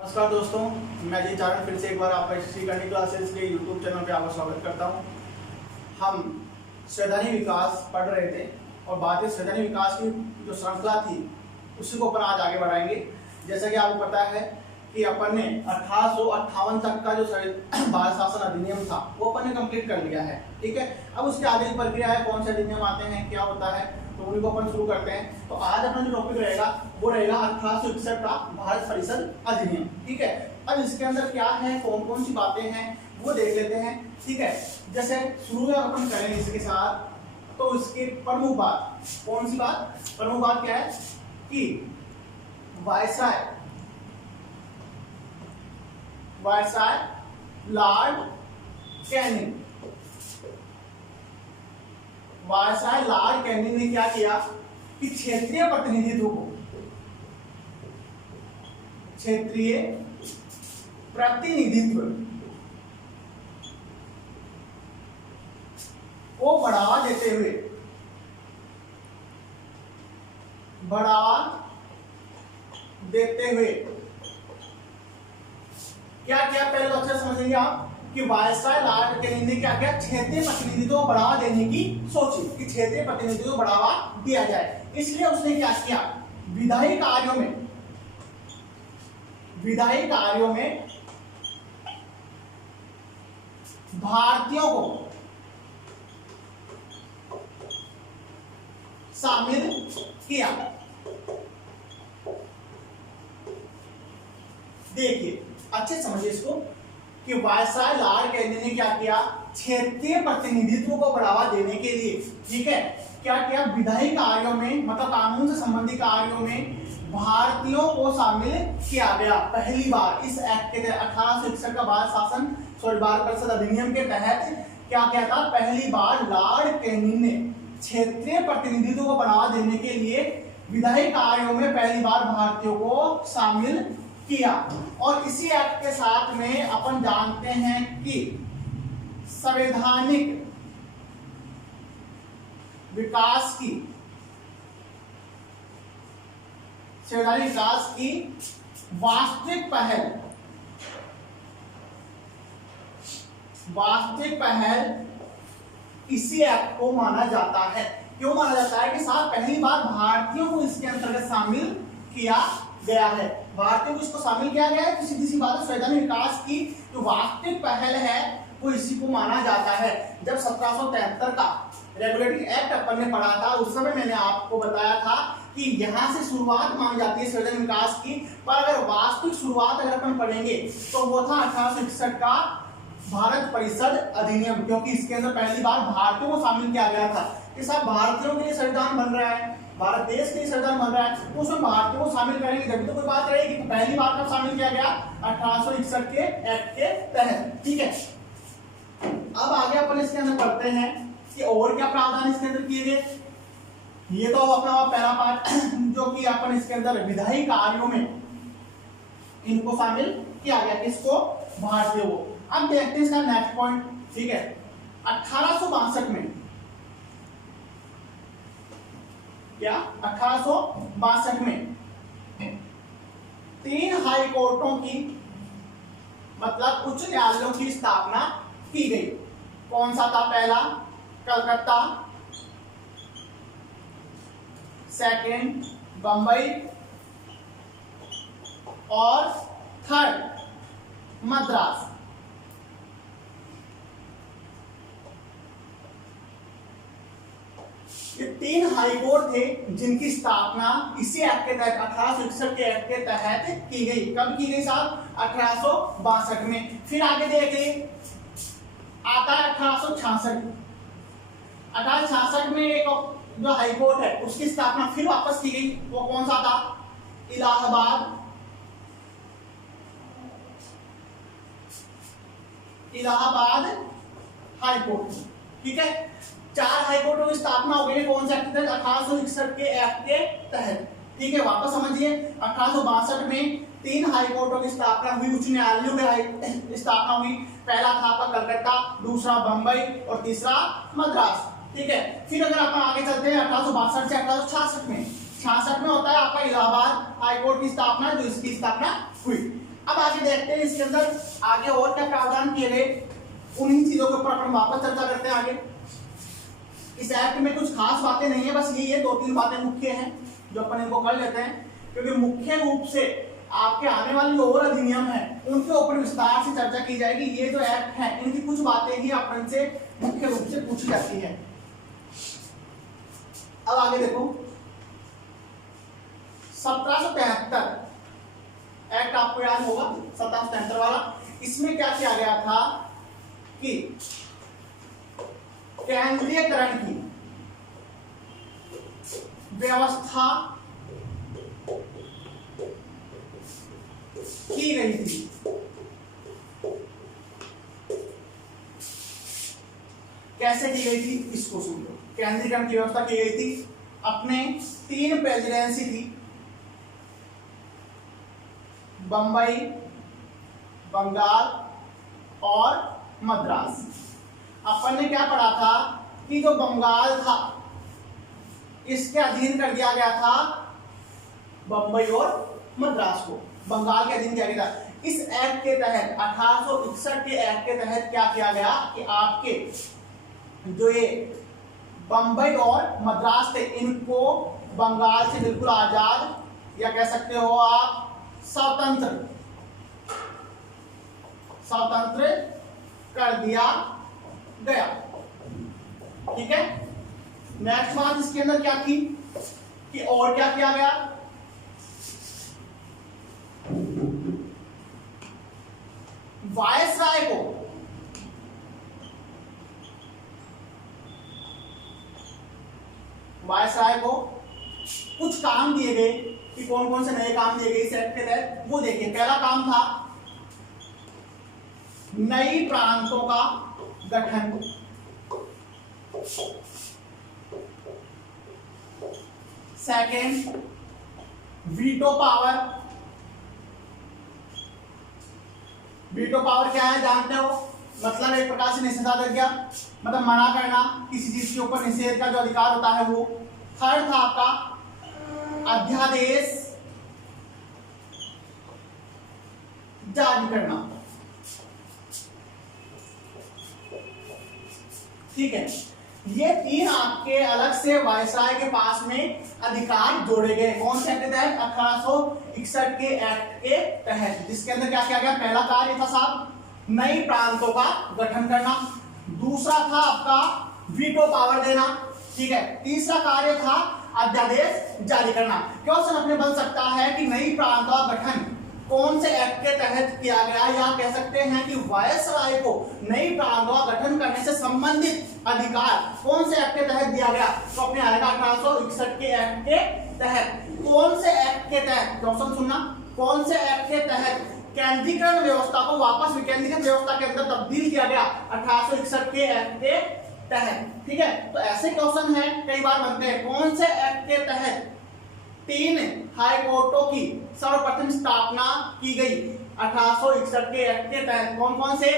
नमस्कार दोस्तों, मैं जी चारण फिर से एक बार आपका एसएससी करनी क्लासेस के यूट्यूब चैनल पे आपका स्वागत करता हूं। हम संवैधानिक विकास पढ़ रहे थे और भारतीय संवैधानिक विकास की जो श्रृंखला थी उसी को अपन आज आगे बढ़ाएंगे। जैसा कि आपको पता है कि अपन ने 1858 तक का जो भारत शासन अधिनियम था वो अपन ने कंप्लीट कर लिया है। ठीक है, अब उसके आगे की प्रक्रिया है, कौन से अधिनियम आते हैं, क्या होता है, तो उन्हीं को अपन शुरू करते हैं। तो आज अपना जो टॉपिक रहेगा वो रहेगा 1861 का भारत परिषद अधिनियम। ठीक है, अब इसके अंदर क्या है, कौन कौन सी बातें हैं वो देख लेते हैं। ठीक है, जैसे शुरू में अपन करेंगे इसके साथ, तो इसकी प्रमुख बात कौन सी बात, प्रमुख बात क्या है कि viceroy Lord Canning, viceroy Lord Canning ने क्या किया कि क्षेत्रीय प्रतिनिधित्व को बढ़ावा देते हुए क्या क्या, पहले तो अच्छा समझेंगे आप कि वायसराय लॉर्ड कैनिंग ने क्या किया, क्षेत्रीय प्रतिनिधित्व को बढ़ावा देने की सोची कि क्षेत्रीय प्रतिनिधित्व को बढ़ावा दिया जाए। इसलिए उसने क्या किया, विधायी कार्यों में भारतीयों को शामिल किया। देखिए अच्छे समझिए इसको कि वायसराय लॉर्ड कैनिंग ने क्या किया, क्षेत्रीय प्रतिनिधित्व को बढ़ावा देने के लिए, ठीक है, क्या किया, विधायी कार्यों में मतलब कानून से संबंधित कार्यों में भारतीयों को शामिल किया गया। पहली बार इस एक्ट के तहत 1861 का भारत परिषद अधिनियम के तहत क्या किया था, पहली बार लॉर्ड कैनिंग ने क्षेत्रीय प्रतिनिधित्व को बढ़ावा देने के लिए विधायी कार्यों में पहली बार भारतीयों को शामिल किया। और इसी एक्ट के साथ में अपन जानते हैं कि संवैधानिक विकास की वास्तविक पहल इसी एक्ट को माना जाता है। क्यों माना जाता है कि साहब पहली बार भारतीयों को इसके अंतर्गत शामिल किया गया है, भारतीयों को इसको शामिल किया गया है, तो सीधी सी बात है संवैधानिक विकास की जो वास्तविक पहल है वो इसी को माना जाता है। जब 1773 का रेगुलेटरी एक्ट अपन ने पढ़ा था उस समय मैंने आपको बताया था कि यहाँ से शुरुआत मानी जाती है संवैधानिक विकास की, पर अगर वास्तविक शुरुआत अगर अपन पढ़ेंगे तो वो था 1861 का भारत परिषद अधिनियम, क्योंकि इसके अंदर पहली बार भारतीयों को शामिल किया गया था कि साहब भारतीयों के लिए संविधान बन रहा है, भारत देश के लिए संविधान बन रहा है, तो उसमें भारतीयों को शामिल करेंगे जब तो कोई बात रहेगी। तो पहली बार कब शामिल किया गया, 1861 के एक्ट के तहत। ठीक है, अब आगे अपन इसके अंदर पढ़ते हैं कि और क्या प्रावधान इसके अंदर किए गए। ये तो अपना पहला पार्ट जो कि अपन इसके अंदर विधायी कार्यों में इनको शामिल किया गया, किसको, भारतीयों को। अब देखते हैं इसका नेक्स्ट पॉइंट। ठीक है, 1862 में क्या, 1862 में 3 हाई कोर्टों की मतलब उच्च न्यायालयों की स्थापना की गई। कौन सा था, पहला कलकत्ता, सेकंड बंबई और थर्ड मद्रास। ये 3 हाई कोर्ट थे जिनकी स्थापना इसी एक्ट के तहत 1861 के एक्ट के तहत की गई। कब की गई साहब, 1862 में। फिर आगे देखिए आता है 1866 में एक जो हाई कोर्ट है उसकी स्थापना फिर वापस की गई। वो कौन सा था, इलाहाबाद हाई कोर्ट। ठीक है, 4 हाई कोर्टों की स्थापना हो गई। कौन से एक्ट के तहत, 1861 के एक्ट के तहत। ठीक है, वापस समझिए, 1862 में 3 हाई कोर्टों की स्थापना हुई, उच्च न्यायालयों की स्थापना हुई। पहला था आपका कलकत्ता, दूसरा बंबई और तीसरा मद्रास। ठीक है, फिर अगर अपन आगे चलते हैं 1862 से 1866 में 66 में होता है आपका इलाहाबाद हाई कोर्ट की स्थापना, जो इसकी स्थापना हुई। अब आगे देखते हैं इसके अंदर आगे और क्या प्रावधान किए गए, उन्हीं चीजों के ऊपर अपन वापस चर्चा करते हैं आगे। इस एक्ट में कुछ खास बातें नहीं है, बस यही है, 2-3 बातें मुख्य हैं जो अपन इनको कर लेते हैं, क्योंकि मुख्य रूप से आपके आने वाले जो और अधिनियम है उनके ऊपर विस्तार से चर्चा की जाएगी। ये जो एक्ट है इनकी कुछ बातें ही अपन से मुख्य रूप से पूछी जाती है। अब आगे देखो 1773 एक्ट आपको याद होगा, 1773 वाला। इसमें क्या किया गया था कि केंद्रीयकरण की व्यवस्था की गई थी। कैसे की गई थी इसको सुन लो। केंद्रीयकरण की व्यवस्था की गई थी, अपने 3 प्रेसिडेंसी थी, बंबई, बंगाल और मद्रास। अपन ने क्या पढ़ा था कि जो बंगाल था इसके अधीन कर दिया गया था बंबई और मद्रास को, बंगाल के अधीन किया गया था। इस एक्ट के तहत 1861 के एक्ट के तहत क्या किया गया कि आपके जो ये बंबई और मद्रास थे इनको बंगाल से बिल्कुल आजाद या कह सकते हो आप स्वतंत्र कर दिया गया। ठीक है, नेक्स्ट बात इसके अंदर क्या थी कि और क्या किया गया, वायसराय को कुछ काम दिए गए कि कौन कौन से नए काम दिए गए इस एक्ट के तहत, वो देखिए। पहला काम था नई प्रांतों का गठन, second veto power. Veto power क्या है जानते हो, मतलब एक प्रकार से निषेधाज्ञा, मतलब मना करना, किसी चीज के ऊपर निषेध का जो अधिकार होता है वो। थर्ड था आपका अध्यादेश जारी करना। ठीक है, ये 3 आपके अलग से वायसराय के पास में अधिकार जोड़े गए। कौन से एक्ट के तहत? 1861 के एक्ट के तहत, जिसके अंदर क्या किया गया, पहला कार्य था साहब नई प्रांतों का गठन करना, दूसरा था आपका वीटो पावर देना, ठीक है, तीसरा कार्य था अध्यादेश जारी करना। क्वेश्चन अपने बन सकता है कि नई प्रांतों का गठन कौन से एक्ट के तहत किया गया, या कह सकते हैं कि वायसराय को नई प्रांतों का गठन करने से संबंधित अधिकार कौन से एक्ट के तहत दिया गया, तो अपने आएगा 1861 के एक्ट के तहत। कौन से एक्ट के तहत, क्वेश्चन सुनना, कौन से एक्ट के तहत केंद्रीकरण व्यवस्था को वापस विकेंद्रीकृत व्यवस्था के अंदर तब्दील किया गया, 1861 के एक्ट के तहत। ठीक है, तो ऐसे क्वेश्चन है कई बार बनते हैं। कौन से एक्ट के तहत 3 हाई कोर्टों की सर्वप्रथम स्थापना की गई, 1861 के एक्ट के तहत। कौन कौन से,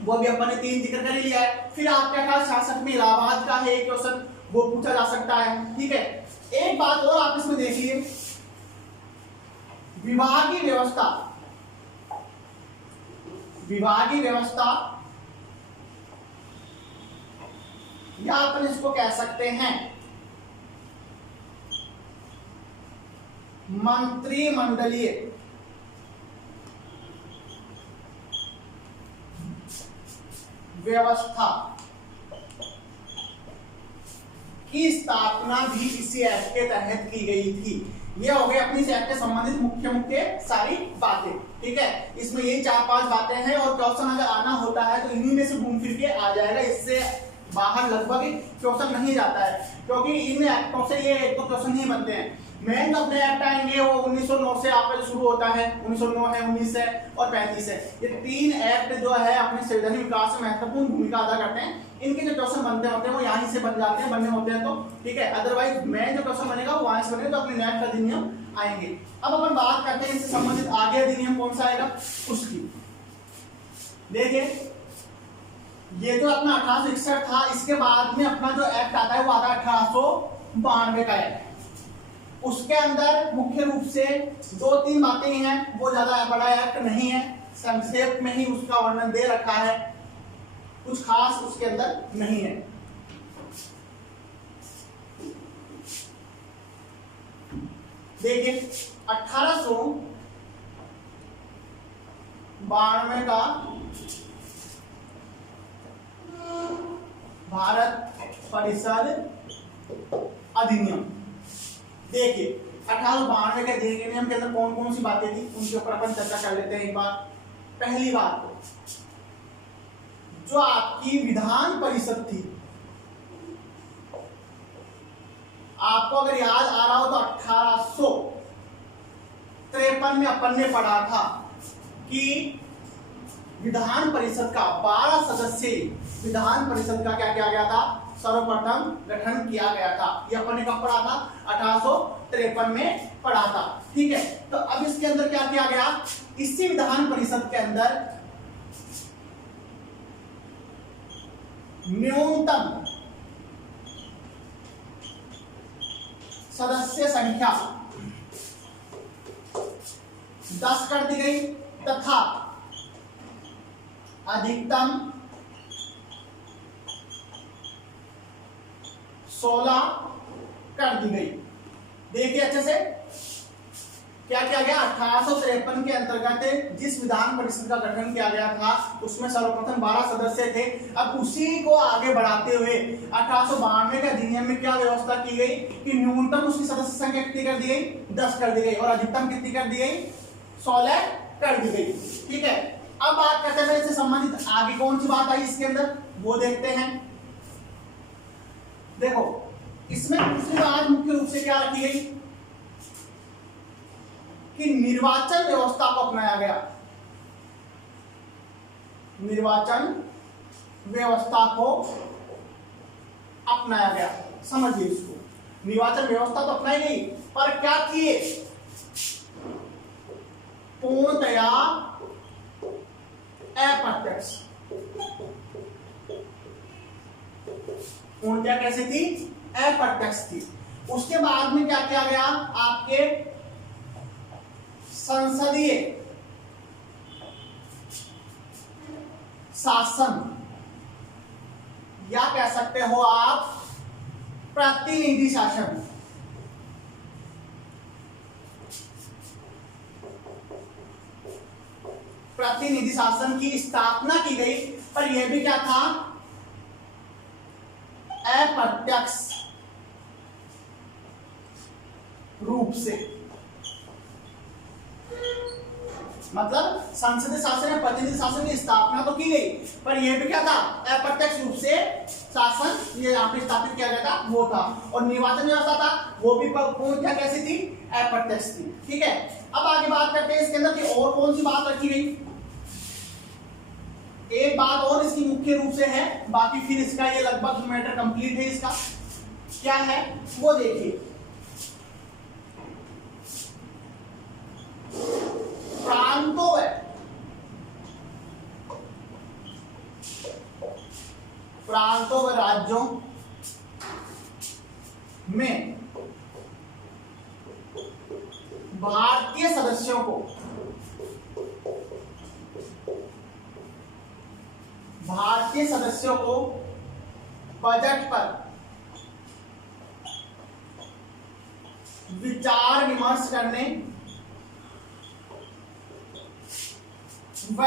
वो भी अपन ने 3 जिक्र कर लिया है। फिर आपके पास शासक में इलाहाबाद का है एक क्वेश्चन, वो पूछा जा सकता है। ठीक है, एक बात और आप इसमें देखिए, विभागीय व्यवस्था या अपन इसको कह सकते हैं मंत्रिमंडलीय व्यवस्था की स्थापना भी इसी एक्ट के तहत की गई थी। ये हो गए अपनी इस एक्ट से संबंधित मुख्य सारी बातें। ठीक है, इसमें यही 4-5 बातें हैं, और क्वेश्चन अगर आना होता है तो इन्हीं में से घूम फिर के आ जाएगा, इससे बाहर लगभग क्वेश्चन नहीं जाता है, क्योंकि इन एक्टों से ये एक तो क्वेश्चन नहीं बनते हैं। मेन अपने एक्ट आएंगे वो 1909 से आपका जो शुरू होता है, 1909 है, 19 है और 35 है। ये 3 एक्ट जो है अपने संवैधानिक विकास में महत्वपूर्ण भूमिका अदा करते हैं। इनके जो क्वेश्चन बनते होते हैं वो यहीं से बन जाते हैं, बनने होते हैं तो ठीक है, अदरवाइज मेन जो क्वेश्चन बनेगा वो वहां से बनेगा, तो अपने नेक्स्ट अधिनियम आएंगे। अब अपन बात करते हैं इससे संबंधित आगे अधिनियम कौन सा आएगा उसकी। देखिए, ये जो अपना 1861 था, इसके बाद में अपना जो एक्ट आता है वो आता है 1892 का एक्ट। उसके अंदर मुख्य रूप से 2-3 बातें हैं, वो ज्यादा बड़ा एक्ट नहीं है, संक्षेप में ही उसका वर्णन दे रखा है, कुछ खास उसके अंदर नहीं है। देखिए 1892 का भारत परिषद अधिनियम। देखिए 1892 के अधिनियम के अंदर कौन कौन सी बातें थी उनके ऊपर अपन चर्चा कर लेते हैं एक बार। पहली बात, जो आपकी विधान परिषद थी, आपको अगर याद आ रहा हो तो 1853 में अपन ने पढ़ा था कि विधान परिषद का 12 सदस्यीय विधान परिषद का क्या किया गया था, सर्वप्रथम गठन किया गया था। ये अपन ने कब पढ़ा था, 1853 में पढ़ा था। ठीक है, तो अब इसके अंदर क्या किया गया, इसी विधान परिषद के अंदर न्यूनतम सदस्य संख्या 10 कर दी गई तथा अधिकतम 16 कर दी गई। देखिए अच्छे से क्या किया गया, 1853 के अंतर्गत जिस विधान परिषद का गठन किया गया था उसमें सर्वप्रथम 12 सदस्य थे। अब उसी को आगे बढ़ाते हुए 1892 के अधिनियम में क्या व्यवस्था की गई कि न्यूनतम उसकी सदस्य संख्या कितनी कर दी गई, 10 कर दी गई, और अधिकतम कितनी कर दी गई, 16 कर दी गई। ठीक है, अब बात करते हैं इससे संबंधित आगे कौन सी बात आई इसके अंदर, वो देखते हैं। देखो इसमें दूसरी बात मुख्य रूप से क्या रखी गई कि निर्वाचन व्यवस्था को अपनाया गया। निर्वाचन व्यवस्था को अपनाया गया, समझिए इसको। निर्वाचन व्यवस्था तो अपनाई गई, पर क्या किए, पूर्णतया अप्रत्यक्ष। पूर्णतया कैसे थी, अप्रत्यक्ष थी। उसके बाद में क्या किया गया, आपके संसदीय शासन या कह सकते हो आप प्रतिनिधि शासन, प्रतिनिधि शासन की स्थापना की गई, पर यह भी क्या था, अप्रत्यक्ष रूप से। मतलब संसदीय शासन या प्रतिनिधि शासन की स्थापना तो की गई, पर यह भी क्या था, अप्रत्यक्ष रूप से शासन ये यहाँ पे स्थापित किया गया था, वो था। और निर्वाचन व्यवस्था था, वो भी क्या कैसी थी, अप्रत्यक्ष थी। ठीक है, अब आगे बात करते हैं इसके अंदर की और कौन सी बात रखी गई। एक बात और इसकी मुख्य रूप से है, बाकी फिर इसका ये लगभग मैटर कंप्लीट है। इसका क्या है वो देखिए, प्रांतों व राज्यों में भारतीय सदस्यों को बजट पर विचार विमर्श करने व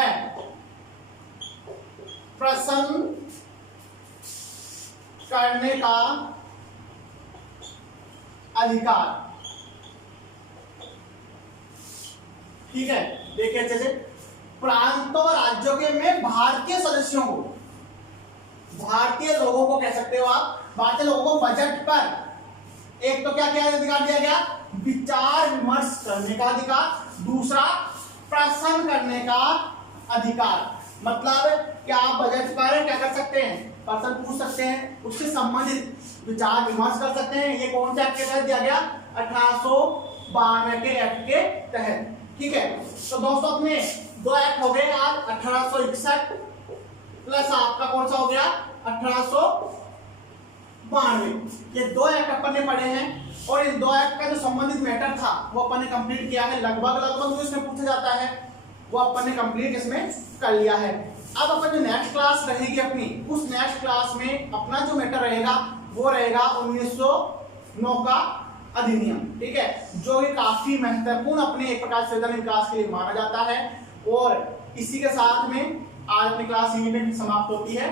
प्रश्न करने का अधिकार। ठीक है, देखिए अच्छे से, प्रांतों और राज्यों के में भारतीय सदस्यों को, भारतीय लोगों को कह सकते हो आप, भारतीय लोगों को बजट पर एक तो क्या क्या अधिकार दिया गया, विचार विमर्श करने का अधिकार, दूसरा प्रश्न करने का अधिकार। मतलब क्या आप बजट पर क्या कर सकते हैं, प्रश्न पूछ सकते हैं, उससे संबंधित विचार विमर्श कर सकते हैं। ये कौन से एक्ट के तहत दिया गया, 1892 के एक्ट के तहत। ठीक है, तो दोस्तों अपने दो एक्ट हो गए आज, 1861 प्लस आपका कौन सा हो गया, 1892। ये दो एक्ट अपन ने पढ़े हैं। और इन दो एक्ट का जो संबंधित मैटर था वो अपन ने कंप्लीट किया है, लगभग लगभग जो इसमें पूछा जाता है वो अपन ने कंप्लीट इसमें कर लिया है। अब अपन जो नेक्स्ट क्लास रहेगी अपनी, उस नेक्स्ट क्लास में अपना जो मैटर रहेगा वो रहेगा 1909 का अधिनियम, ठीक है, जो कि काफी महत्वपूर्ण अपने एक प्रकार से संविधान विकास के लिए माना जाता है। और इसी के साथ में आज अपनी क्लास यहीं पे समाप्त होती है।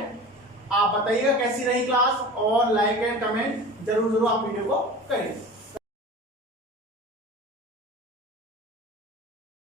आप बताइएगा कैसी रही क्लास, और लाइक एंड कमेंट जरूर आप वीडियो को करें।